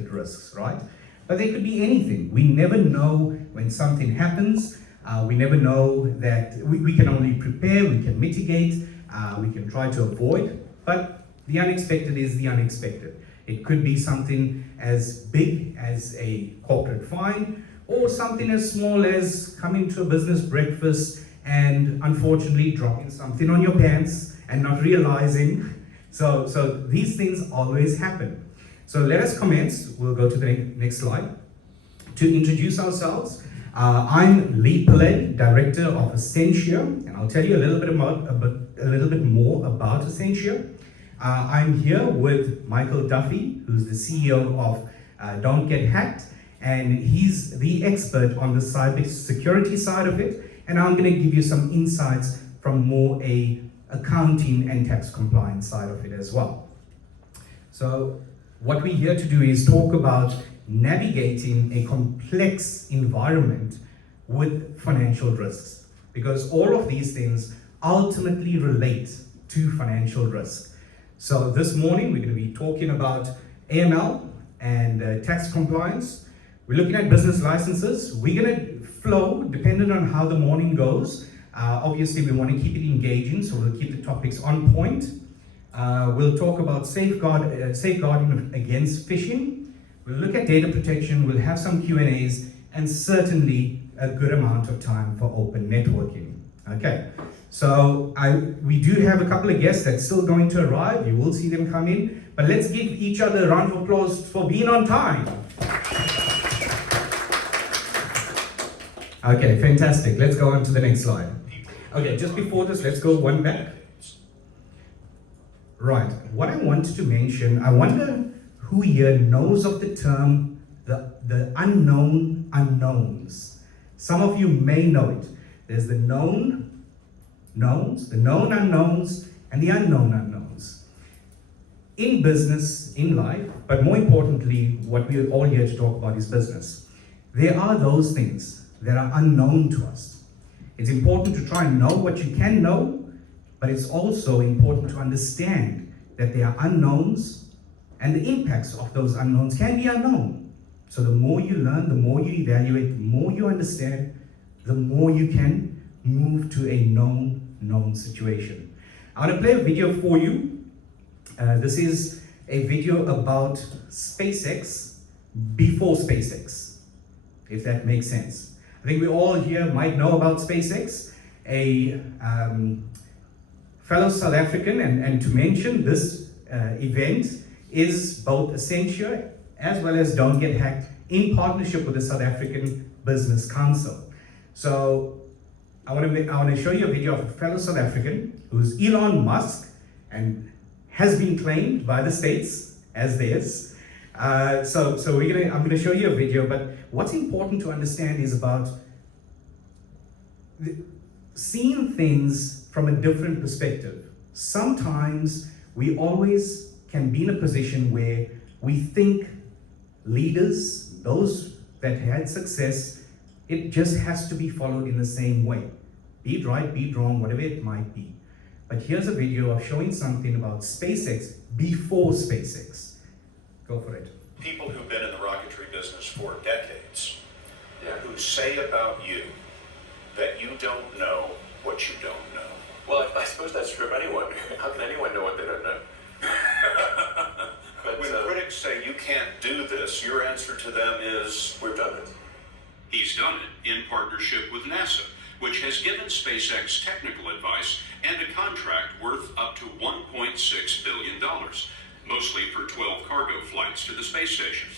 unexpected risks, right? But they could be anything. We never know when something happens. We never know that we can only prepare, we can mitigate, we can try to avoid, but the unexpected is the unexpected. It could be something as big as a corporate fine, or something as small as coming to a business breakfast and unfortunately dropping something on your pants and not realizing. So these things always happen. So let us commence. We'll go to the next slide. To introduce ourselves, I'm Lee Pilay, Director of Ascentia, and I'll tell you a little bit more about Ascentia. I'm here with Michael Duffy, who's the CEO of DontGetHacked, and he's the expert on the cybersecurity side of it, and I'm going to give you some insights from more a accounting and tax compliance side of it as well. So what we're here to do is talk about navigating a complex environment with financial risks, because all of these things ultimately relate to financial risk. So this morning we're going to be talking about AML and tax compliance. We're looking at business licenses. We're going to flow depending on how the morning goes. Obviously we want to keep it engaging, so we'll keep the topics on point. We'll talk about safeguarding against phishing. We'll look at data protection, we'll have some Q&As, and certainly a good amount of time for open networking. Okay, so we do have a couple of guests that's still going to arrive. You will see them come in, but let's give each other a round of applause for being on time. Okay, fantastic. Let's go on to the next slide. Okay, just before this, let's go one back. Right, what I wanted to mention, I wonder who here knows of the term, the unknown unknowns. Some of you may know it. There's the known knowns, the known unknowns, and the unknown unknowns. In business, in life, but more importantly, what we're all here to talk about is business. There are those things that are unknown to us. It's important to try and know what you can know, but it's also important to understand that there are unknowns, and the impacts of those unknowns can be unknown. So the more you learn, the more you evaluate, the more you understand, the more you can move to a known situation. I want to play a video for you. This is a video about SpaceX before SpaceX, if that makes sense. I think we all here might know about SpaceX, a fellow South African, and to mention this event is both Ascentia as well as DontGetHacked in partnership with the South African Business Council. So I want to show you a video of a fellow South African who's Elon Musk and has been claimed by the states as theirs. So I'm going to show you a video, but what's important to understand is about seeing things from a different perspective. Sometimes we always can be in a position where we think leaders, those that had success, it just has to be followed in the same way. Be it right, be it wrong, whatever it might be. But here's a video of showing something about SpaceX before SpaceX. Go for it. People who've been in the rocketry business for decades, who say about you that you don't know what you don't know. Well, I suppose that's true of anyone. How can anyone know what they don't know? But when critics say you can't do this, your answer to them is, we've done it. He's done it in partnership with NASA, which has given SpaceX technical advice and a contract worth up to $1.6 billion, mostly for 12 cargo flights to the space station.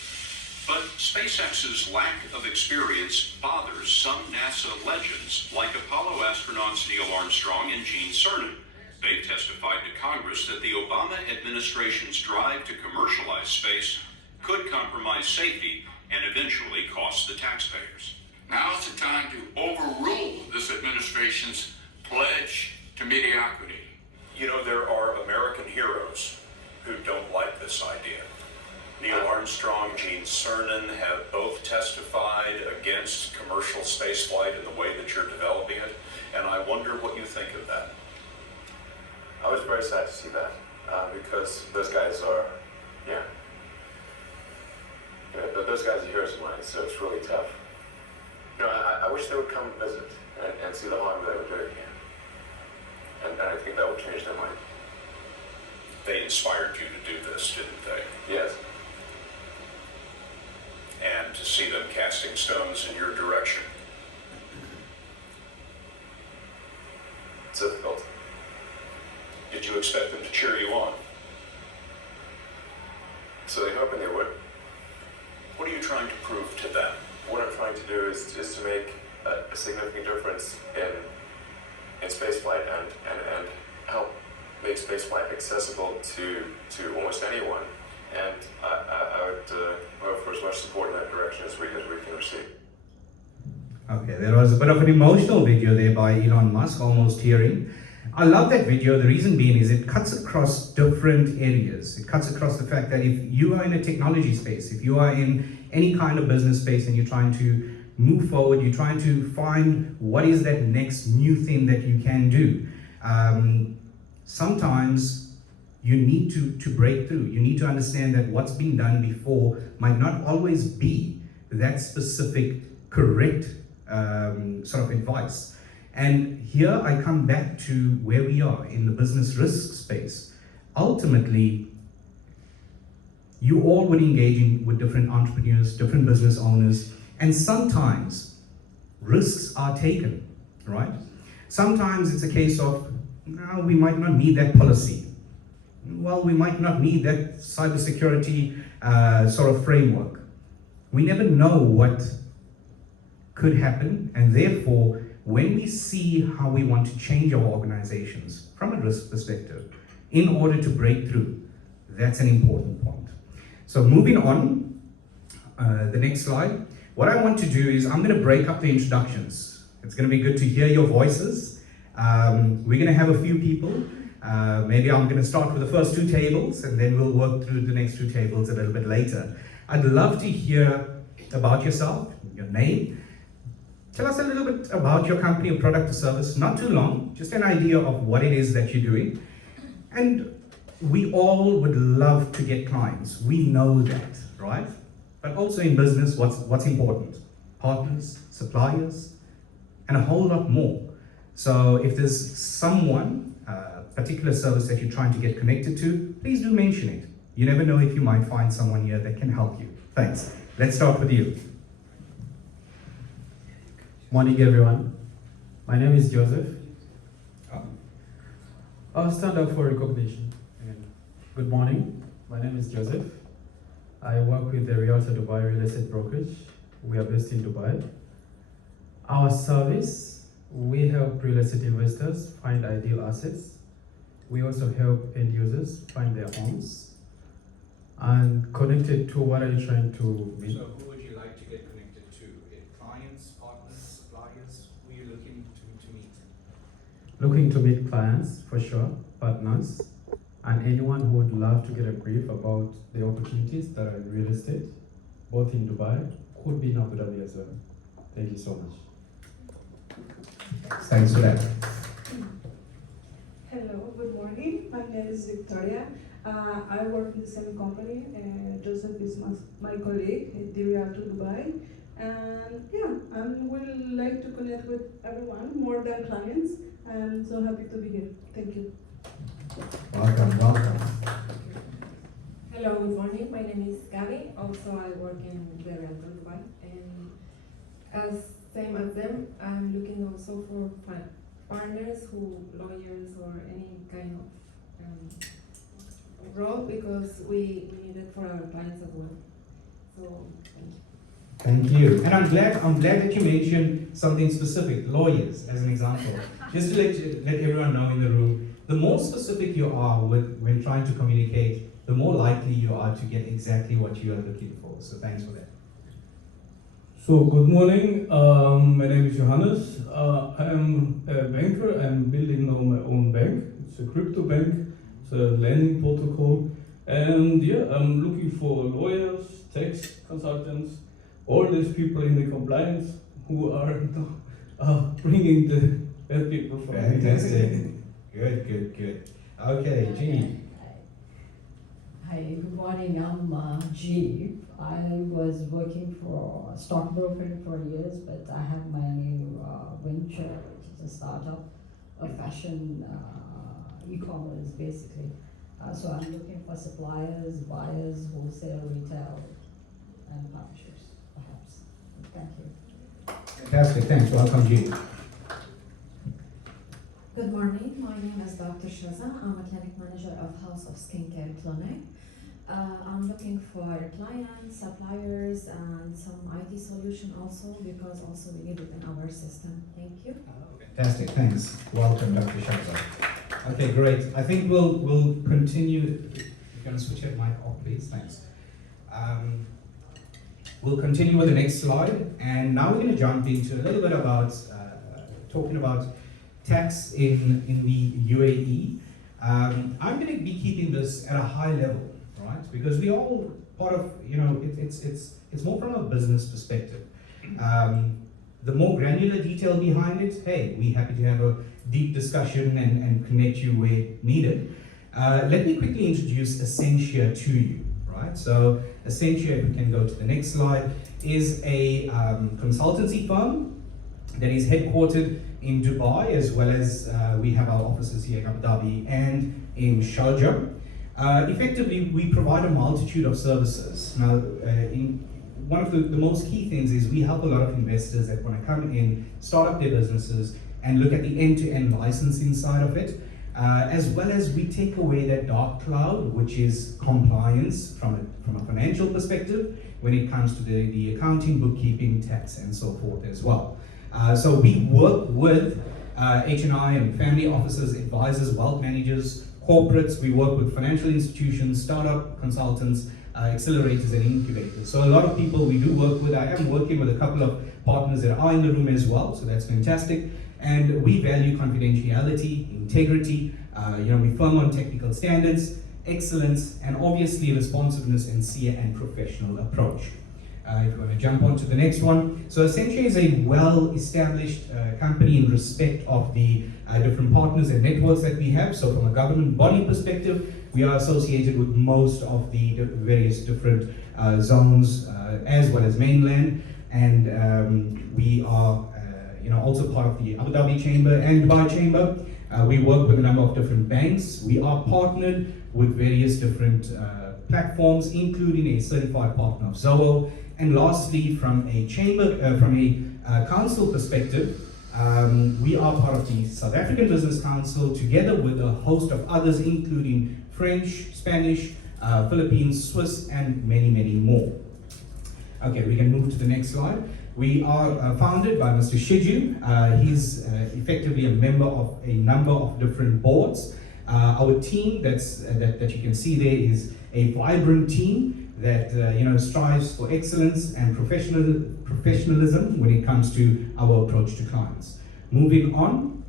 But SpaceX's lack of experience bothers some NASA legends, like Apollo astronauts Neil Armstrong and Gene Cernan. They've testified to Congress that the Obama administration's drive to commercialize space could compromise safety and eventually cost the taxpayers. Now's the time to overrule this administration's pledge to mediocrity. You know, there are American heroes who don't like this idea. Neil Armstrong, Gene Cernan have both testified against commercial spaceflight in the way that you're developing it, and I wonder what you think of that. I was very sad to see that, because those guys are, those guys are heroes of mine, so it's really tough. You know, I wish they would come visit and see the harm they were doing here. And I think that will change their mind. They inspired you to do this, didn't they? Yes. And to see them casting stones in your direction. It's difficult. Did you expect them to cheer you on? So they're hoping they would. What are you trying to prove to them? What I'm trying to do is to make a significant difference in spaceflight and help make spaceflight accessible to almost anyone. And I would hope for as much support in that direction as we can receive. Okay, there was a bit of an emotional video there by Elon Musk, almost tearing. I love that video. The reason being is it cuts across different areas. It cuts across the fact that if you are in a technology space, if you are in any kind of business space and you're trying to move forward, you're trying to find what is that next new thing that you can do. Sometimes you need to break through. You need to understand that what's been done before might not always be that specific, correct sort of advice. And here I come back to where we are in the business risk space. Ultimately, you all would engage with different entrepreneurs, different business owners, and sometimes risks are taken, right? Sometimes it's a case of, no, we might not need that policy. Well, we might not need that cybersecurity sort of framework. We never know what could happen, and therefore, when we see how we want to change our organizations from a risk perspective in order to break through, that's an important point. So moving on, the next slide. What I want to do is I'm going to break up the introductions. It's going to be good to hear your voices. We're going to have a few people. Maybe I'm going to start with the first two tables and then we'll work through the next two tables a little bit later. I'd love to hear about yourself, your name. Tell us a little bit about your company or product or service, not too long, just an idea of what it is that you're doing. And we all would love to get clients. We know that, right? But also in business, what's important? Partners, suppliers, and a whole lot more. So if there's someone, particular service that you're trying to get connected to, please do mention it. You never know if you might find someone here that can help you. Thanks. Let's start with you. Morning, everyone. My name is Joseph. I'll stand up for recognition. Good morning. My name is Joseph. I work with the Realtor Dubai Real Estate Brokerage. We are based in Dubai. Our service, we help real estate investors find ideal assets. We also help end users find their homes. And connected to what are you trying to meet? So who would you like to get connected to? Clients, partners, suppliers? Who are you looking to meet? Looking to meet clients, for sure, partners, and anyone who would love to get a brief about the opportunities that are in real estate, both in Dubai, could be in Abu Dhabi as well. Thank you so much. Thanks for that. Hello, good morning. My name is Victoria. I work in the same company. Joseph is my colleague at the Realtor Dubai. And yeah, I would like to connect with everyone, more than clients. I'm so happy to be here. Thank you. Welcome, welcome. Hello, good morning. My name is Gabby. Also, I work in the Realtor Dubai. And as same as them, I'm looking also for partners, lawyers, or any kind of role, because we need it for our clients as well. So, thank you. Thank you. And I'm glad that you mentioned something specific, lawyers, as an example. Just to let everyone know in the room, the more specific you are when trying to communicate, the more likely you are to get exactly what you are looking for. So thanks for that. So good morning, my name is Johannes. I am a banker. I'm building now my own bank. It's a crypto bank, it's a lending protocol. And yeah, I'm looking for lawyers, tax consultants, all these people in the compliance who are bringing the bad people from Fantastic. Good. Okay, Jean. Hi, good morning. I'm Jean. I was working for a stockbroker for years, but I have my new venture, which is a startup, a fashion e-commerce basically. So I'm looking for suppliers, buyers, wholesale, retail, and partnerships, perhaps. Thank you. Fantastic, thanks. Welcome, Jean. Good morning, my name is Dr. Shaza. I'm a clinic manager of House of Skincare Clinic. I'm looking for clients, suppliers, and some IT solution also, because also we need it in our system. Thank you. Fantastic, thanks. Welcome, Dr. Shaza. Okay, great. I think we'll continue. You're going to switch that mic off, please. Thanks. We'll continue with the next slide, and now we're going to jump into a little bit about talking about tax in the UAE. I'm going to be keeping this at a high level, right? Because we all part of, it's more from a business perspective. The more granular detail behind it, hey, we're happy to have a deep discussion and connect you where needed. Let me quickly introduce Ascentia to you, right? So Ascentia, if we can go to the next slide, is a consultancy firm that is headquartered in Dubai, as well as we have our offices here in Abu Dhabi and in Sharjah. Effectively, we provide a multitude of services. Now, one of the most key things is we help a lot of investors that want to come in, start up their businesses, and look at the end-to-end licensing side of it, as well as we take away that dark cloud, which is compliance from a financial perspective when it comes to the accounting, bookkeeping, tax, and so forth as well. So we work with H&I and family offices, advisors, wealth managers, corporates. We work with financial institutions, startup consultants, accelerators and incubators. So a lot of people we do work with. I am working with a couple of partners that are in the room as well, so that's fantastic. And we value confidentiality, integrity, we firm on technical standards, excellence, and obviously responsiveness and sincere and professional approach. If you want to jump on to the next one. So Ascentia is a well-established company in respect of the different partners and networks that we have. So from a government body perspective, we are associated with most of the various different zones as well as mainland. And we are also part of the Abu Dhabi Chamber and Dubai Chamber. We work with a number of different banks. We are partnered with various different platforms, including a certified partner of Zoho. And lastly, from a chamber, council perspective, we are part of the South African Business Council, together with a host of others, including French, Spanish, Philippines, Swiss, and many, many more. Okay, we can move to the next slide. We are founded by Mr. Shiju. He's effectively a member of a number of different boards. Our team that you can see there is a vibrant team that strives for excellence and professionalism when it comes to our approach to clients. Moving on,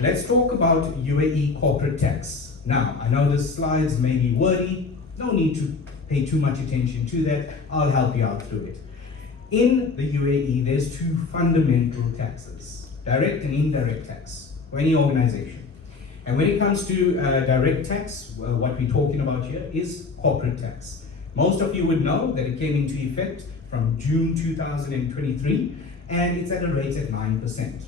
let's talk about UAE corporate tax. Now, I know the slides may be wordy. No need to pay too much attention to that. I'll help you out through it. In the UAE, there's two fundamental taxes, direct and indirect tax for any organization. And when it comes to direct tax, well, what we're talking about here is corporate tax. Most of you would know that it came into effect from June 2023, and it's at a rate at 9%.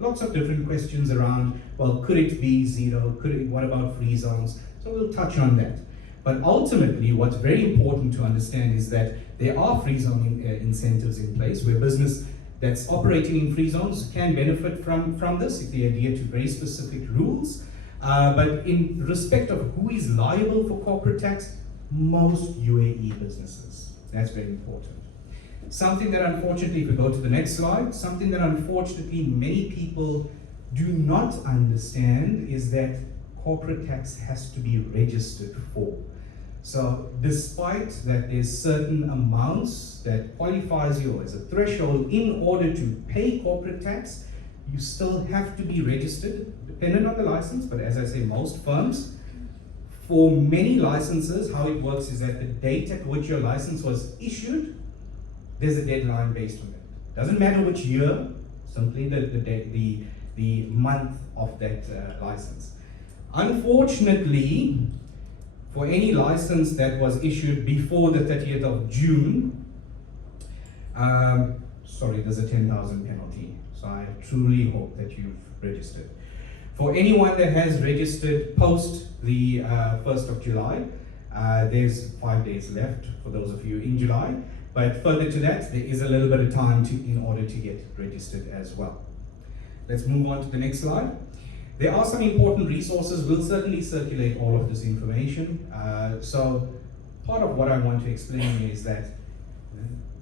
Lots of different questions around, well, could it be zero? What about free zones? So we'll touch on that. But ultimately, what's very important to understand is that there are free zone incentives in place where business that's operating in free zones can benefit from this if they adhere to very specific rules. But in respect of who is liable for corporate tax, most UAE businesses. That's very important. Something that unfortunately, if we go to the next slide, something that unfortunately many people do not understand is that corporate tax has to be registered for. So despite that there's certain amounts that qualifies you as a threshold in order to pay corporate tax, you still have to be registered, dependent on the license, but as I say, most firms, for many licenses, how it works is that the date at which your license was issued, there's a deadline based on that. Doesn't matter which year, simply the month of that license. Unfortunately, for any license that was issued before the 30th of June, sorry, there's a 10,000 penalty. So I truly hope that you've registered. For anyone that has registered post the 1st of July, there's 5 days left for those of you in July. But further to that, there is a little bit of time in order to get registered as well. Let's move on to the next slide. There are some important resources. We'll certainly circulate all of this information. So part of what I want to explain is that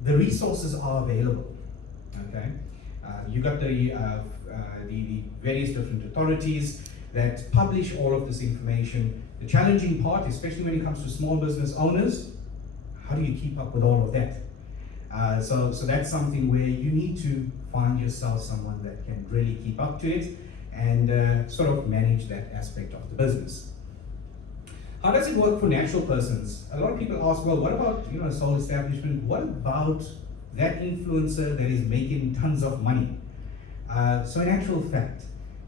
the resources are available. Okay, you got the various different authorities that publish all of this information. The challenging part, especially when it comes to small business owners, how do you keep up with all of that? So that's something where you need to find yourself someone that can really keep up to it and sort of manage that aspect of the business. How does it work for natural persons? A lot of people ask, well, what about a sole establishment? What about that influencer that is making tons of money? So in actual fact,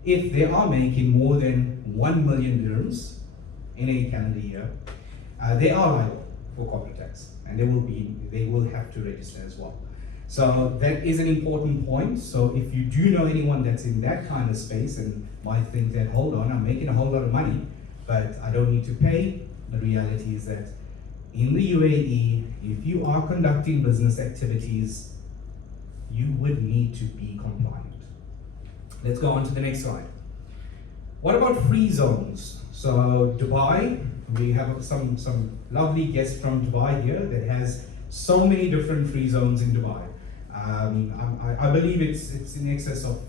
if they are making more than 1 million dirhams in a calendar year, they are liable for corporate tax, and they will have to register as well. So that is an important point. So if you do know anyone that's in that kind of space and might think that, hold on, I'm making a whole lot of money, but I don't need to pay, the reality is that in the UAE, if you are conducting business activities, you would need to be compliant. Let's go on to the next slide. What about free zones? So Dubai, we have some lovely guests from Dubai here that has so many different free zones in Dubai. I believe it's in excess of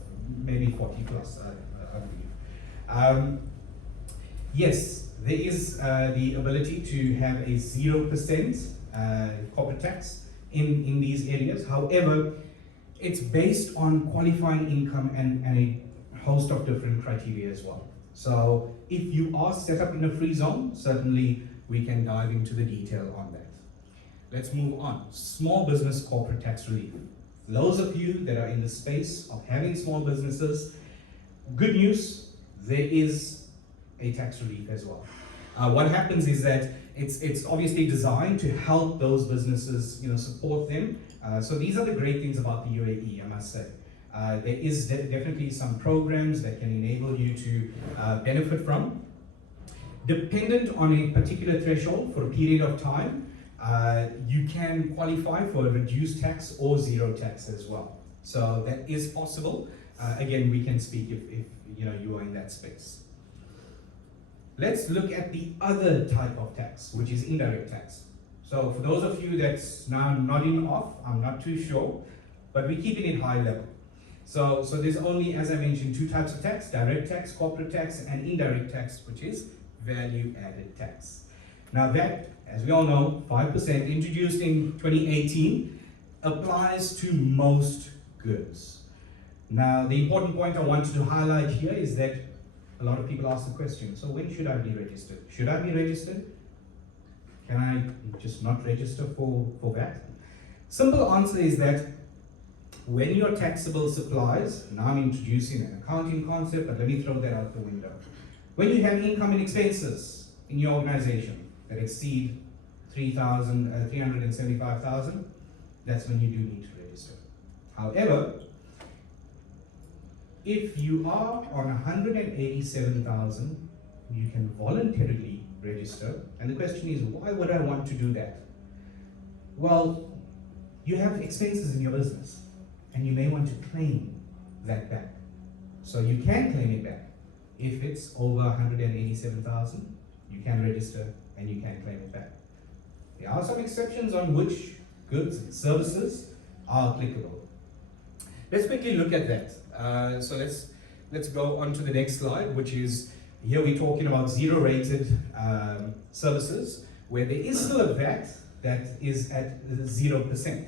maybe 40 plus, I believe. Yes, there is the ability to have a 0% corporate tax in these areas. However, it's based on qualifying income and a host of different criteria as well. So if you are set up in a free zone, certainly we can dive into the detail on that. Let's move on. Small business corporate tax relief. Those of you that are in the space of having small businesses, good news, there is a tax relief as well. What happens is that it's obviously designed to help those businesses, support them. So these are the great things about the UAE, I must say. There is definitely some programs that can enable you to benefit from. Dependent on a particular threshold for a period of time, you can qualify for a reduced tax or zero tax as well. So that is possible. Again, we can speak if you are in that space. Let's look at the other type of tax, which is indirect tax. So for those of you that's now nodding off, I'm not too sure, but we're keeping it high level. So there's only, as I mentioned, two types of tax: direct tax, corporate tax, and indirect tax, which is value-added tax. Now that, as we all know, 5% introduced in 2018 applies to most goods. Now, the important point I wanted to highlight here is that a lot of people ask the question, so when should I be registered? Should I be registered? Can I just not register for that? Simple answer is that when your taxable supplies, now I'm introducing an accounting concept, but let me throw that out the window. When you have income and expenses in your organization that exceed 375,000, that's when you do need to register. However, if you are on 187,000, you can voluntarily register. And the question is, why would I want to do that? Well, you have expenses in your business, and you may want to claim that back. So you can claim it back. If it's over 187,000, you can register and you can claim it back. There are some exceptions on which goods and services are applicable. Let's quickly look at that. So let's go on to the next slide, which is, here we're talking about zero-rated services, where there is still a VAT that is at 0%.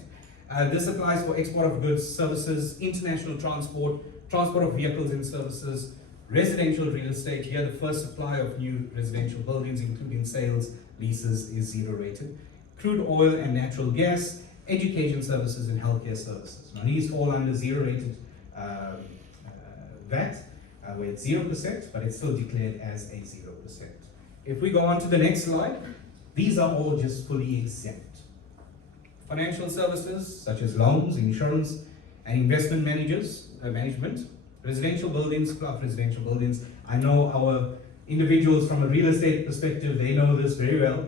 This applies for export of goods, services, international transport, transport of vehicles and services, residential real estate. Here the first supply of new residential buildings, including sales, leases, is zero-rated. Crude oil and natural gas, education services and healthcare services. Now these fall under zero-rated VAT, where it's 0%, but it's still declared as a 0%. If we go on to the next slide, these are all just fully exempt. Financial services such as loans, insurance, and investment management, residential buildings, club residential buildings. I know our individuals from a real estate perspective, they know this very well.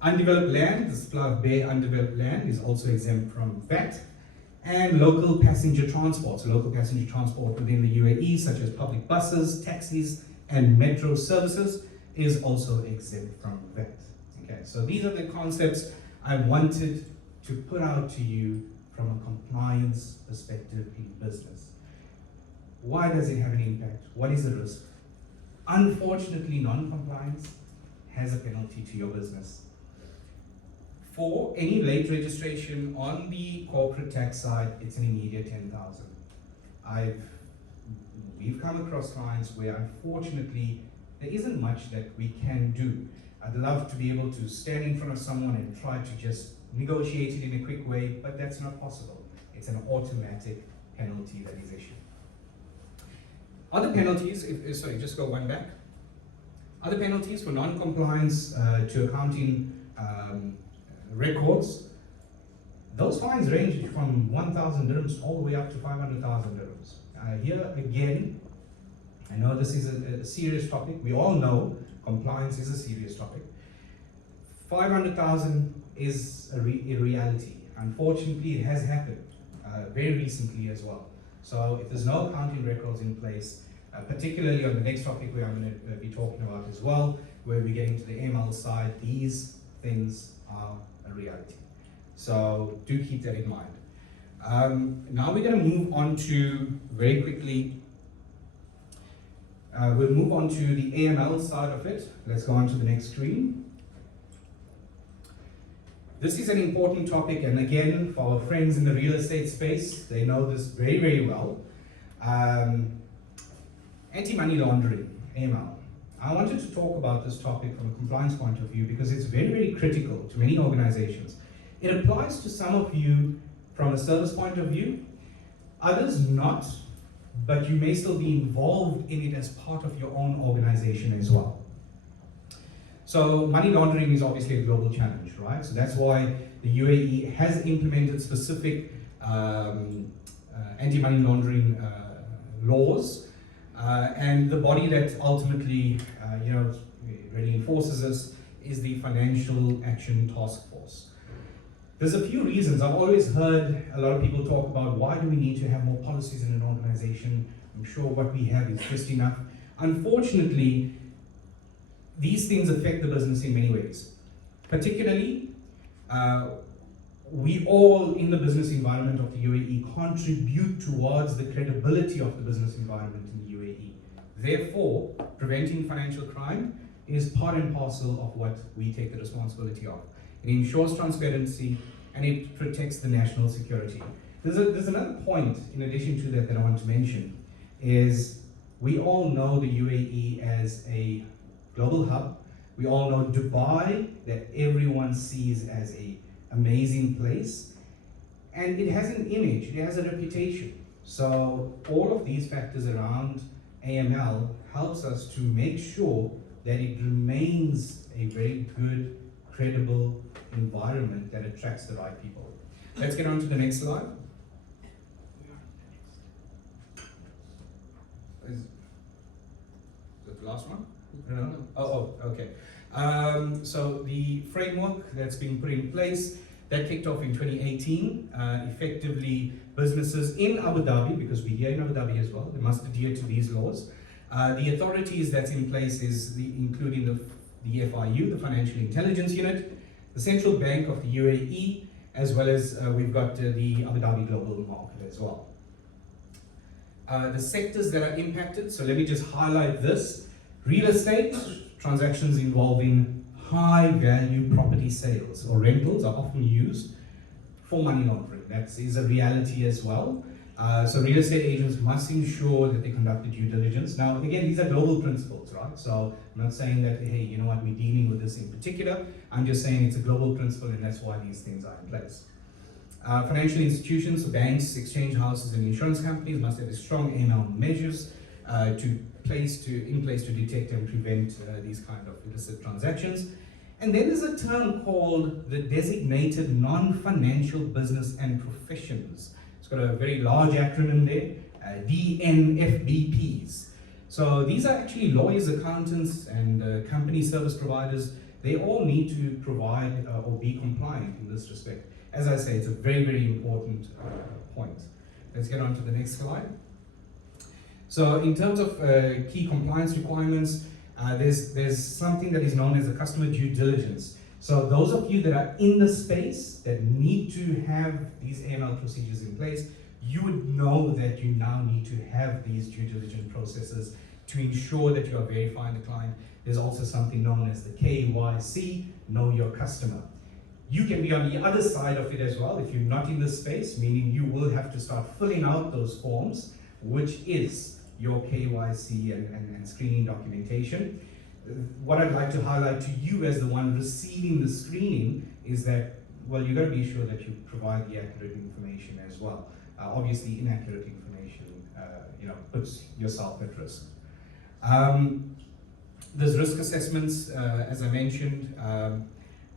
Undeveloped land, this Fluff Bay undeveloped land is also exempt from VAT. And local passenger transport, so local passenger transport within the UAE, such as public buses, taxis, and metro services, is also exempt from VAT. Okay, so these are the concepts I wanted to put out to you from a compliance perspective in business. Why does it have an impact? What is the risk? Unfortunately, non-compliance has a penalty to your business. For any late registration on the corporate tax side, it's an immediate 10,000. We've come across clients where unfortunately there isn't much that we can do. I'd love to be able to stand in front of someone and try to just negotiate it in a quick way, but that's not possible. It's an automatic penalty that is issued. Other penalties, sorry, just go one back. Other penalties for non-compliance to accounting records, those fines range from 1,000 dirhams all the way up to 500,000 dirhams. Here again, I know this is a serious topic. We all know compliance is a serious topic. 500,000 is a reality. Unfortunately, it has happened very recently as well. So if there's no accounting records in place, particularly on the next topic where I'm going to be talking about as well, where we get into the ML side, these things are a reality. So do keep that in mind. Now we're going to move on to, very quickly, we'll move on to the AML side of it. Let's go on to the next screen. This is an important topic, and again, for our friends in the real estate space, they know this very, very well. Anti-money laundering, AML. I wanted to talk about this topic from a compliance point of view because it's very, very critical to many organizations. It applies to some of you from a service point of view, others not, but you may still be involved in it as part of your own organization as well. So money laundering is obviously a global challenge, right? So that's why the UAE has implemented specific anti-money laundering laws, and the body that ultimately really enforces this is the Financial Action Task Force. There's a few reasons. I've always heard a lot of people talk about why do we need to have more policies in an organization. I'm sure what we have is just enough. Unfortunately, these things affect the business in many ways. Particularly, we all in the business environment of the UAE contribute towards the credibility of the business environment in the UAE. Therefore, preventing financial crime is part and parcel of what we take the responsibility of. It ensures transparency and it protects the national security. There's another point in addition to that I want to mention is we all know the UAE as a global hub. We all know Dubai that everyone sees as an amazing place, and it has an image, it has a reputation. So all of these factors around AML helps us to make sure that it remains a very good, credible environment that attracts the right people. Let's get on to the next slide. Is that the last one? No. Oh, okay. So the framework that's been put in place, that kicked off in 2018. Effectively, businesses in Abu Dhabi, because we're here in Abu Dhabi as well, they must adhere to these laws. The authorities that's in place is including the FIU, the Financial Intelligence Unit, the Central Bank of the UAE, as well as we've got the Abu Dhabi Global Market as well. The sectors that are impacted, so let me just highlight this. Real estate, transactions involving high value property sales or rentals are often used for money laundering. That is a reality as well. So real estate agents must ensure that they conduct the due diligence. Now, again, these are global principles, right? So I'm not saying that, hey, you know what, we're dealing with this in particular. I'm just saying it's a global principle and that's why these things are in place. Financial institutions, so banks, exchange houses, and insurance companies must have strong AML measures in place to detect and prevent these kind of illicit transactions. And then there's a term called the designated non-financial business and professions. It's got a very large acronym there, DNFBPs. So these are actually lawyers, accountants, and company service providers. They all need to provide or be compliant in this respect. As I say, it's a very, very important point. Let's get on to the next slide. So in terms of key compliance requirements, there's something that is known as the customer due diligence. So those of you that are in the space that need to have these AML procedures in place, you would know that you now need to have these due diligence processes to ensure that you are verifying the client. There's also something known as the KYC, know your customer. You can be on the other side of it as well if you're not in this space, meaning you will have to start filling out those forms, which is your KYC and screening documentation. What I'd like to highlight to you as the one receiving the screening is that, well, you've got to be sure that you provide the accurate information as well. Obviously, inaccurate information, puts yourself at risk. There's risk assessments, as I mentioned.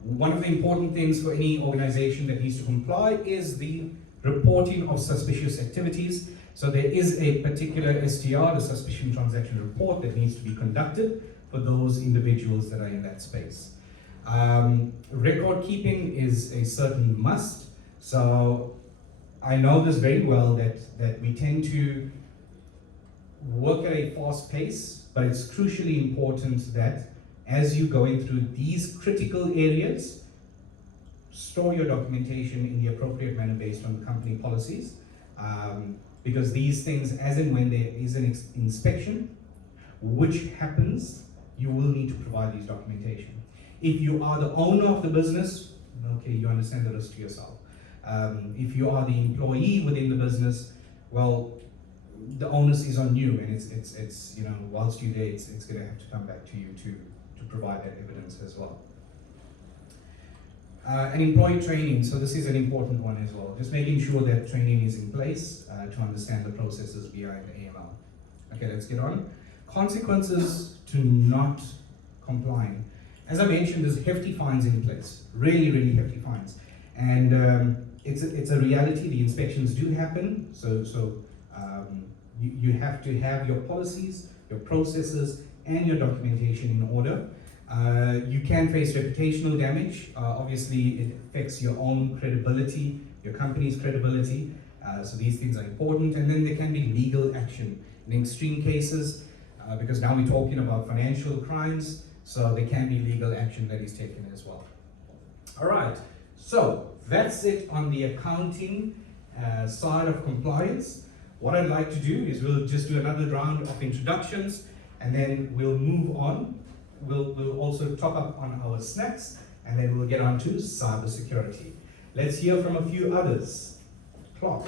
One of the important things for any organization that needs to comply is the reporting of suspicious activities. So there is a particular STR, the Suspicion Transaction Report, that needs to be conducted for those individuals that are in that space. Record keeping is a certain must. So I know this very well that we tend to work at a fast pace, but it's crucially important that as you're going through these critical areas, store your documentation in the appropriate manner based on the company policies. Because these things, as and when there is an inspection, which happens, you will need to provide these documentation. If you are the owner of the business, okay, you understand the risk to yourself. If you are the employee within the business, well, the onus is on you, and it's whilst you're there, it's going to have to come back to you to provide that evidence as well. And employee training, so this is an important one as well. Just making sure that training is in place to understand the processes behind AML. Okay, let's get on. Consequences to not complying. As I mentioned, there's hefty fines in place, really, really hefty fines. And it's a reality, the inspections do happen, so you have to have your policies, your processes, and your documentation in order. You can face reputational damage. Obviously, it affects your own credibility, your company's credibility. So these things are important. And then there can be legal action in extreme cases, because now we're talking about financial crimes, so there can be legal action that is taken as well. All right, so that's it on the accounting side of compliance. What I'd like to do is we'll just do another round of introductions, and then we'll move on. We'll also top up on our snacks, and then we'll get on to cybersecurity. Let's hear from a few others. Clark.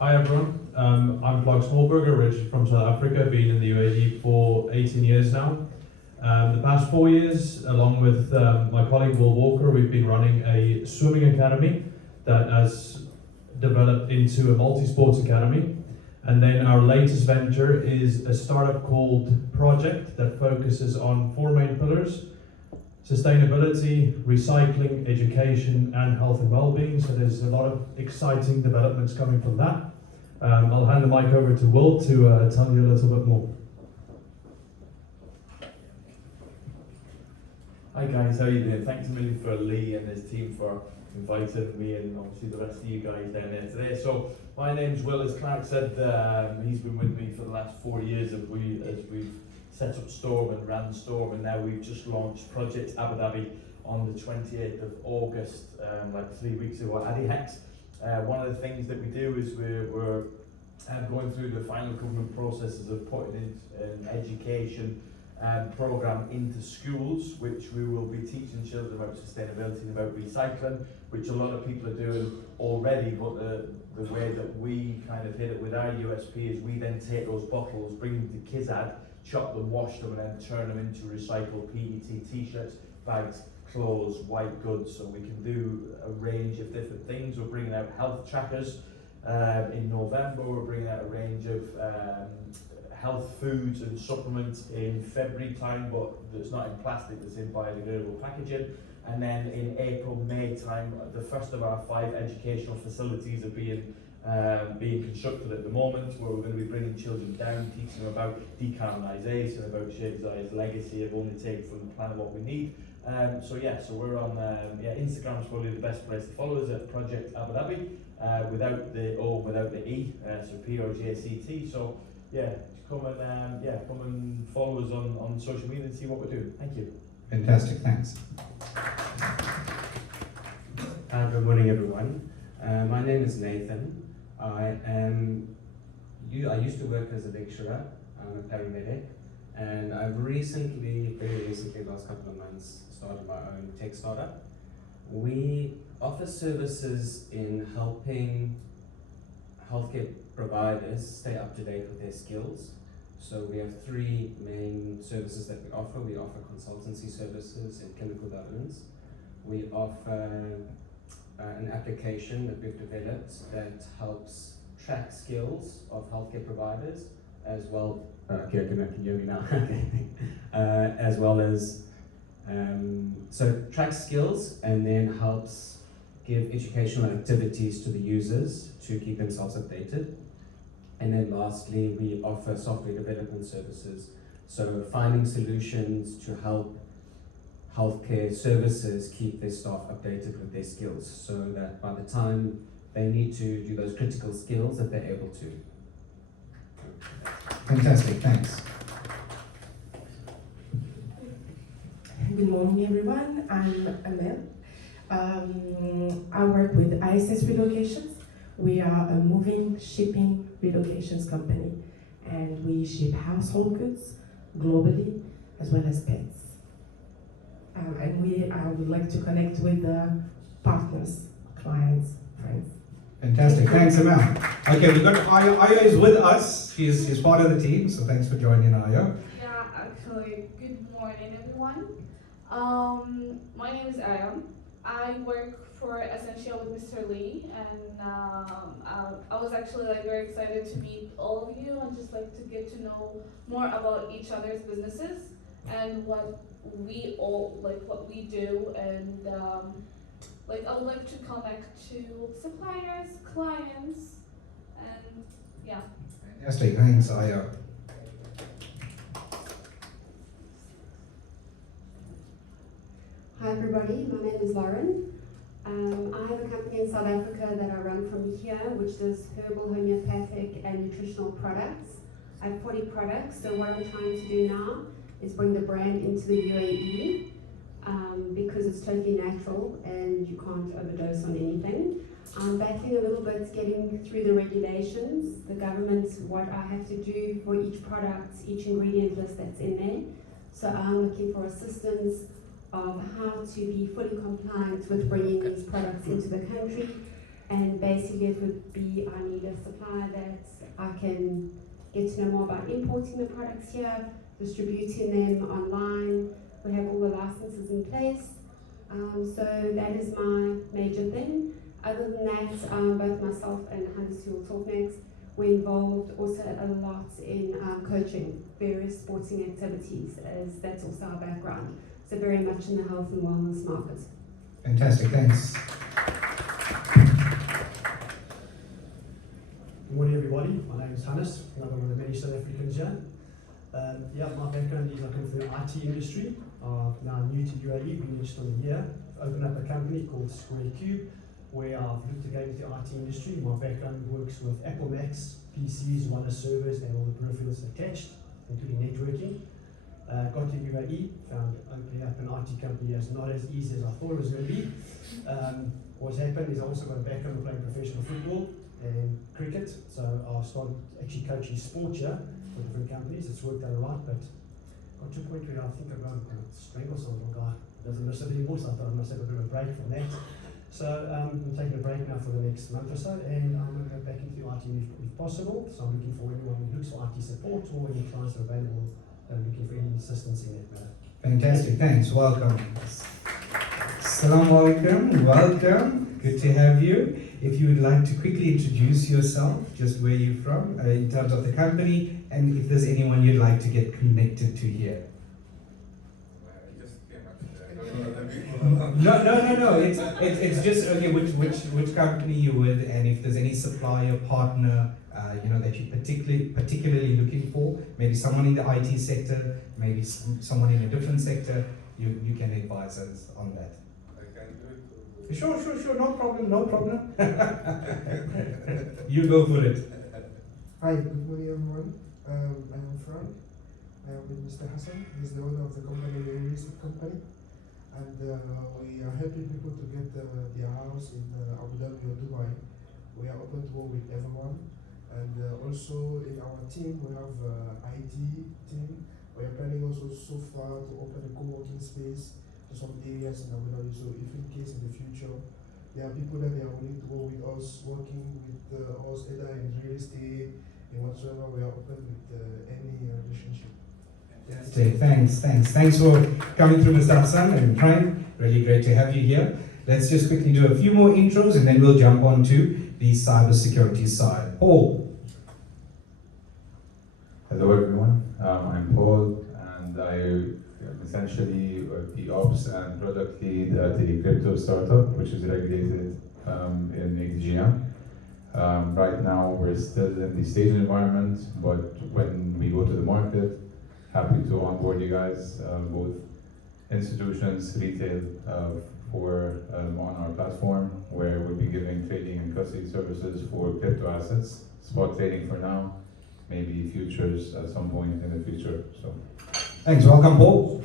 Hi everyone, I'm Clark Smallberger, originally from South Africa, been in the UAE for 18 years now. The past 4 years, along with my colleague Will Walker, we've been running a swimming academy that has developed into a multi-sports academy. And then our latest venture is a startup called Project that focuses on 4 main pillars: sustainability, recycling, education, and health and well-being. So there's a lot of exciting developments coming from that. I'll hand the mic over to Will to tell you a little bit more. Hi guys, how are you doing? Thanks a million for Lee and his team for inviting me and obviously the rest of you guys down there today. So my name's Will, as Clark said. He's been with me for the last 4 years as we've set up Storm and ran Storm, and now we've just launched Project Abu Dhabi on the 28th of August, like 3 weeks ago at DontGetHacked. One of the things that we do is we're going through the final government processes of putting in an education program into schools, which we will be teaching children about sustainability and about recycling, which a lot of people are doing already, but the way that we kind of hit it with our USP is we then take those bottles, bring them to KIZAD, chop them, wash them, and then turn them into recycled PET t-shirts, bags, clothes, white goods. So we can do a range of different things. We're bringing out health trackers in November. We're bringing out a range of health foods and supplements in February time, but it's not in plastic, it's in biodegradable packaging. And then in April, May time, the first of our 5 educational facilities are being constructed at the moment, where we're going to be bringing children down, teaching them about decarbonisation, about Sheikh Zayed's legacy of only taking from the planet what we need. So we're on, Instagram's probably the best place to follow us at Project Abu Dhabi, without the O, without the E, so PRJCT. So come and follow us on social media and see what we're doing. Thank you. Fantastic, thanks. Good morning, everyone. My name is Nathan. I used to work as a lecturer. I'm a paramedic, and I've very recently, last couple of months, started my own tech startup. We offer services in helping healthcare providers stay up to date with their skills. So we have 3 main services that we offer. We offer consultancy services and clinical governance. We offer an application that we've developed that helps track skills of healthcare providers, as well. Okay, can you hear me now? As well as so tracks skills and then helps give educational activities to the users to keep themselves updated. And then lastly, we offer software development services. So finding solutions to help healthcare services keep their staff updated with their skills, so that by the time they need to do those critical skills, that they're able to. Fantastic, thanks. Good morning, everyone. I'm Amel. I work with ISS Relocations. We are a moving, shipping, relocations company, and we ship household goods globally, as well as pets. I would like to connect with the partners, clients, friends. Fantastic, thanks Amel. Okay, we've got Ayo. Ayo is with us. She's part of the team, so thanks for joining, Ayo. Yeah, actually, good morning, everyone. My name is Ayo. I work for Ascentia with Mr. Lee, and I was actually very excited to meet all of you and just to get to know more about each other's businesses and what we all what we do, and I would like to connect to suppliers, clients, and yeah. Fantastic, thanks Ayo. Hi everybody, my name is Lauren. I have a company in South Africa that I run from here, which does herbal, homeopathic and nutritional products. I have 40 products, so what I'm trying to do now is bring the brand into the UAE because it's totally natural and you can't overdose on anything. I'm battling a little bit getting through the regulations, the government, what I have to do for each product, each ingredient list that's in there. So I'm looking for assistance of how to be fully compliant with bringing these products into the country, and basically it would be I need a supplier that I can get to know more about importing the products here, distributing them online. We have all the licenses in place, so that is my major thing. Other than that, both myself and Hannes, who will talk next, we're involved also a lot in coaching various sporting activities, as that's also our background. So very much in the health and wellness market. Fantastic, thanks. Good morning everybody, my name is Hannes, another one of the many South Africans here. My background is I come from the IT industry, now new to UAE, been just on a year. I've opened up a company called Square Cube, where I've looked to go into the IT industry. My background works with Apple Macs, PCs, wireless servers and all the peripherals attached, including networking. Got to UAE, found opening up an IT company is not as easy as I thought it was going to be. What's happened is I also got a background playing professional football and cricket, so I started actually coaching sport here for different companies. It's worked out a lot, but got to a point where I think I'm going to strangle some little guy. Doesn't miss it anymore, so I thought I must have a bit of a break from that. So I'm taking a break now for the next month or so, and I'm going to go back into the IT if possible. So I'm looking for anyone who looks for IT support or any clients are available looking for any assistance in that matter. Fantastic, thanks, welcome. Assalamu alaikum, welcome, good to have you. If you would like to quickly introduce yourself, just where you're from, in terms of the company, and if there's anyone you'd like to get connected to here. No. It's just okay. Which company you're with, and if there's any supplier partner, that you're particularly looking for. Maybe someone in the IT sector, maybe someone in a different sector. You can advise us on that. Sure. No problem. You go for it. Hi, good morning everyone. I am Frank. I am with Mr. Hassan. He's the owner of the company, the real estate company. And we are helping people to get their house in Abu Dhabi or Dubai. We are open to work with everyone. And also in our team, we have IT team. We are planning also so far to open a co-working space to some areas in Abu Dhabi. So if in case in the future, there are people that they are willing to work with us, working with us either in real estate, in whatsoever, we are open with any relationship. Thanks for coming through, Mr. Hassan and Prime. Really great to have you here. Let's just quickly do a few more intros and then we'll jump on to the cybersecurity side. Paul. Hello everyone, I'm Paul and I am essentially the ops and product lead at a crypto startup which is regulated in ADGM. Right now we're still in the staging environment, but when we go to the market, happy to onboard you guys, both institutions, retail, on our platform, where we'll be giving trading and custody services for crypto assets, spot trading for now, maybe futures at some point in the future. So, thanks. Welcome, Paul.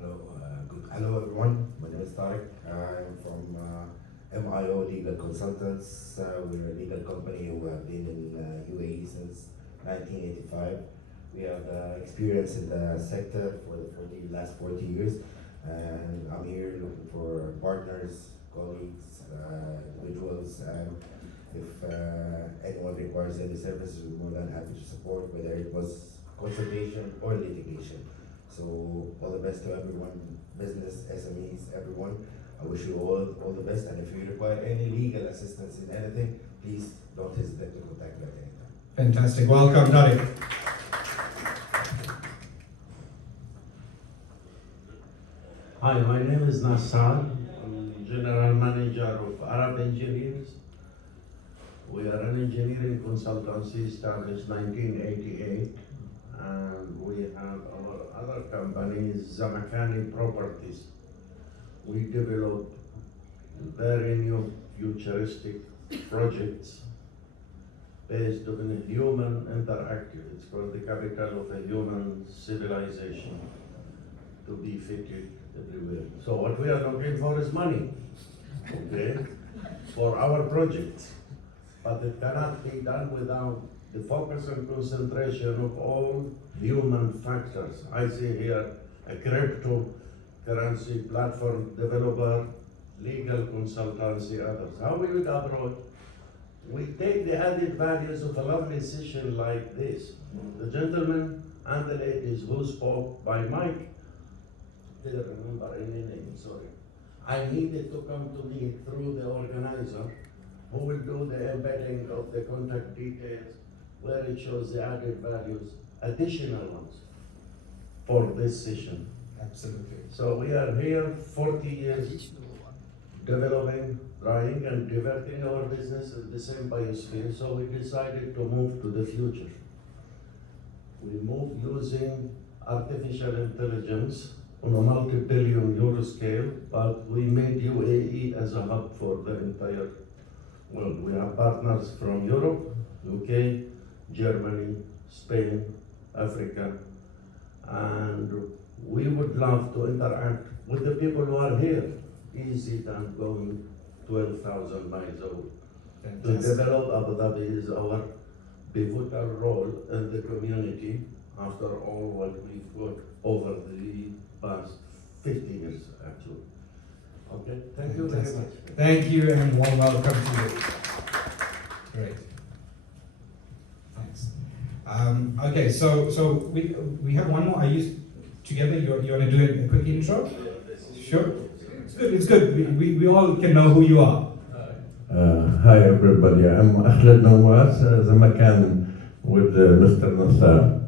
Hello everyone. My name is Tariq. I'm from MIO Legal Consultants. We're a legal company who have been in UAE since 1985. We have experience in the sector for the last 40 years, and I'm here looking for partners, colleagues, individuals, and if anyone requires any services, we're more than happy to support, whether it was consultation or litigation. So all the best to everyone, business, SMEs, everyone. I wish you all the best, and if you require any legal assistance in anything, please don't hesitate to contact me at any time. Fantastic. Welcome, Tariq. Hi, my name is Nassar. I'm General Manager of Arab Engineers. We are an engineering consultancy established 1988, and we have our other company is Zamakani Properties. We develop very new futuristic projects based on a human interactive. It's called the capital of a human civilization to be fitted everywhere. So what we are looking for is money, okay, for our projects. But it cannot be done without the focus and concentration of all human factors. I see here a cryptocurrency platform developer, legal consultancy, others. How we would approach? We take the added values of a lovely session like this. The gentlemen and the ladies who spoke by mic, I didn't remember any name, sorry. I needed to come to me through the organizer who will do the embedding of the contact details where it shows the added values, additional ones for this session. Absolutely. So we are here 40 years developing, trying and diverting our business in the same biosphere, so we decided to move to the future. We moved using artificial intelligence on a multi-billion euro scale, but we made UAE as a hub for the entire world. We have partners from Europe, UK, Germany, Spain, Africa, and we would love to interact with the people who are here. Easy than going 12,000 miles away. To develop Abu Dhabi is our pivotal role in the community after all what we've got over the past 50 years actually. Okay, thank you very much. Thank you and warm welcome to you. Great. Thanks. Okay, so we have one more. Are you together? You want to do a quick intro? Sure. It's good. We all can know who you are. Hi everybody, I'm Khaled Nawaz, the mechanic with Mr. Nassar.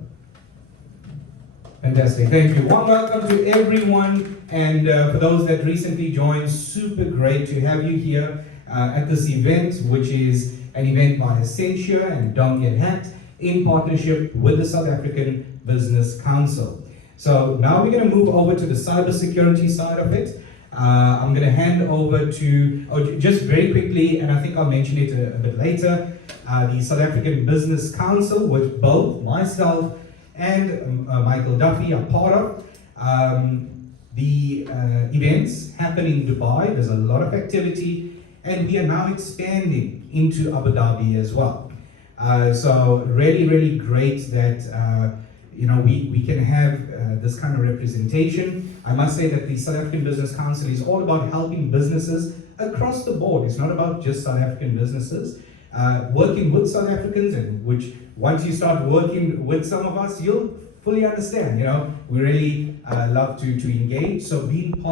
Fantastic, thank you. Warm welcome to everyone, and for those that recently joined, super great to have you here at this event, which is an event by Ascentia and DontGetHacked in partnership with the South African Business Council. So now we're going to move over to the cybersecurity side of it. I'm going to hand over to, just very quickly, and I think I'll mention it a bit later, the South African Business Council, which both myself and Michael Duffy are part of. The events happen in Dubai. There's a lot of activity, and we are now expanding into Abu Dhabi as well. So really great that we can have this kind of representation. I must say that the South African Business Council is all about helping businesses across the board. It's not about just South African businesses. Working with South Africans, and which once you start working with some of us, you'll fully understand. We really love to engage. So being part